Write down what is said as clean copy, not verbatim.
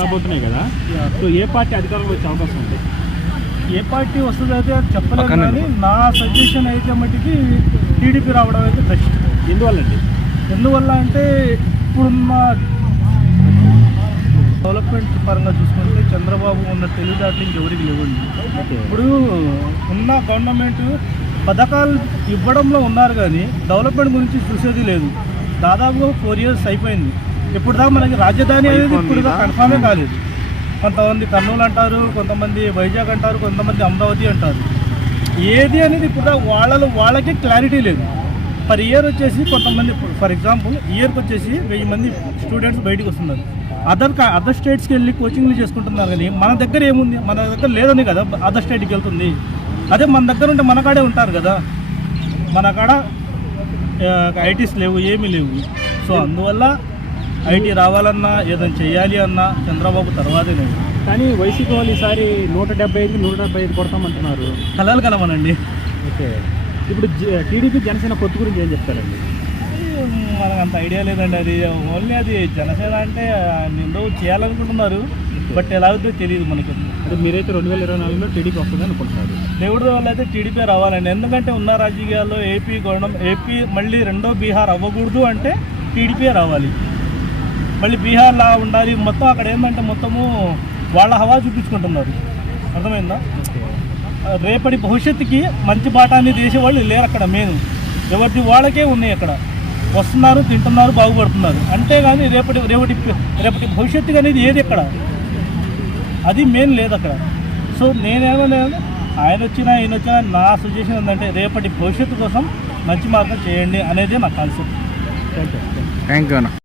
రాబోతున్నాయి కదా, సో ఏ పార్టీ అధికారంలో వచ్చే అవకాశం ఉంది? ఏ పార్టీ వస్తుంది అయితే చెప్పలేదు, కానీ నా సజెషన్ అయితే మట్టికి టీడీపీ రావడం అయితే బెస్ట్. ఎందువల్ల అంటే ఇప్పుడున్న డెవలప్మెంట్ పరంగా చూసుకుంటే చంద్రబాబు ఉన్న తెలివితేటలు ఇంకెవరికి లేవండి. ఇప్పుడు ఉన్న గవర్నమెంట్ పథకాలు ఇవ్వడంలో ఉన్నారు, కానీ డెవలప్మెంట్ గురించి చూసేది లేదు. దాదాపు 4 years అయిపోయింది. ఇప్పుడు దాకా మనకి రాజధాని అనేది ఇప్పుడు కన్ఫామే కాలేదు. కొంతమంది కర్నూలు అంటారు, కొంతమంది వైజాగ్ అంటారు, కొంతమంది అమరావతి అంటారు. ఏది అనేది ఇప్పుడు వాళ్ళకి క్లారిటీ లేదు. పర్ ఇయర్ వచ్చేసి కొంతమంది, ఫర్ ఎగ్జాంపుల్ ఇయర్కి వచ్చేసి 1000 మంది స్టూడెంట్స్ బయటకు వస్తున్నారు. అదర్ స్టేట్స్కి వెళ్ళి కోచింగ్లు చేసుకుంటున్నారు, కానీ మన దగ్గర ఏముంది? మన దగ్గర లేదని కదా అదర్ స్టేట్కి వెళ్తుంది. అదే మన దగ్గర ఉంటే మన కాడే ఉంటారు కదా. మన కాడ ఐటీస్ లేవు, ఏమీ లేవు. సో అందువల్ల ఐటీ రావాలన్నా ఏదైనా చేయాలి అన్నా చంద్రబాబు తర్వాతే లేదు. కానీ వైసీపీ వాళ్ళు ఈసారి 175 కొడతామంటున్నారు. కలలు కలమనండి. ఓకే, ఇప్పుడు టీడీపీ జనసేన పొత్తు గురించి ఏం చెప్తారండి? మనకు అంత ఐడియా లేదండి. అది ఓన్లీ అది జనసేన అంటే నిందో చేయాలనుకుంటున్నారు, బట్ ఎలా అవుతుందో తెలియదు మనకి. అంటే మీరైతే 2024లో టీడీపీ వస్తుంది అనుకుంటున్నారు? దేవుడి వల్ల అయితే టీడీపీ రావాలండి. ఎందుకంటే ఉన్న రాజకీయాల్లో ఏపీ మళ్ళీ రెండో బీహార్ అవ్వకూడదు అంటే టీడీపీ రావాలి. మళ్ళీ బీహార్లా ఉండాలి. మొత్తం అక్కడ ఏంటంటే మొత్తము వాళ్ళ హవా చూపించుకుంటున్నారు. అర్థమైందా? రేపటి భవిష్యత్తుకి మంచి బాటాన్ని తీసేవాళ్ళు లేరు అక్కడ. మెయిన్ ఎవరిది వాళ్ళకే ఉన్నాయి. అక్కడ వస్తున్నారు, తింటున్నారు, బాగుపడుతున్నారు. అంతేగాని రేపటి భవిష్యత్తు అనేది ఏది అక్కడ, అది మెయిన్ లేదు అక్కడ. సో నేనేమన్నా ఆయన వచ్చినా ఈయన వచ్చినా నా సజెషన్ ఏంటంటే రేపటి భవిష్యత్తు కోసం మంచి మార్గం చేయండి అనేదే నా కాన్సెప్ట్. థ్యాంక్ యూ అన్న.